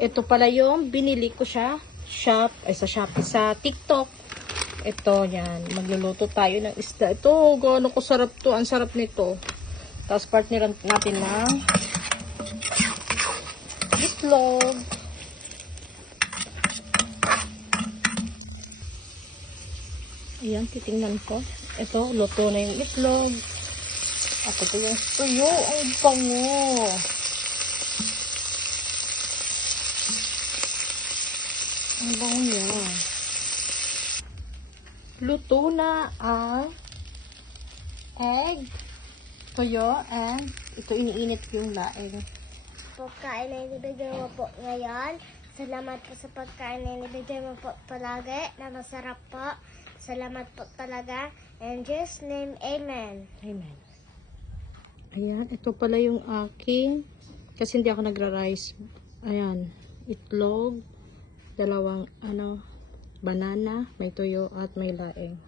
Ito pala yung binili ko siya sa Shopee, sa TikTok. Ito, yan. Magluluto tayo ng isda. Ito, gaano ko sarap to. Ang sarap nito. Tapos partner natin ng itlog. Ayan, titingnan ko. Ito, luto na yung itlog. At ito yung tuyo. Ang bango. Ang bango niya. Luto na ang egg, tuyo, and ito iniinit yung laing. Pagkain na inibigay mo po ngayon. Salamat po sa pagkain na inibigay mo po palagi na masarap po. Salamat po talaga. In Jesus' name, Amen. Amen. Ayan, ito pala yung aking, kasi hindi ako nagra-rice. Ayan, itlog, dalawang banana, may tuyo at may laing.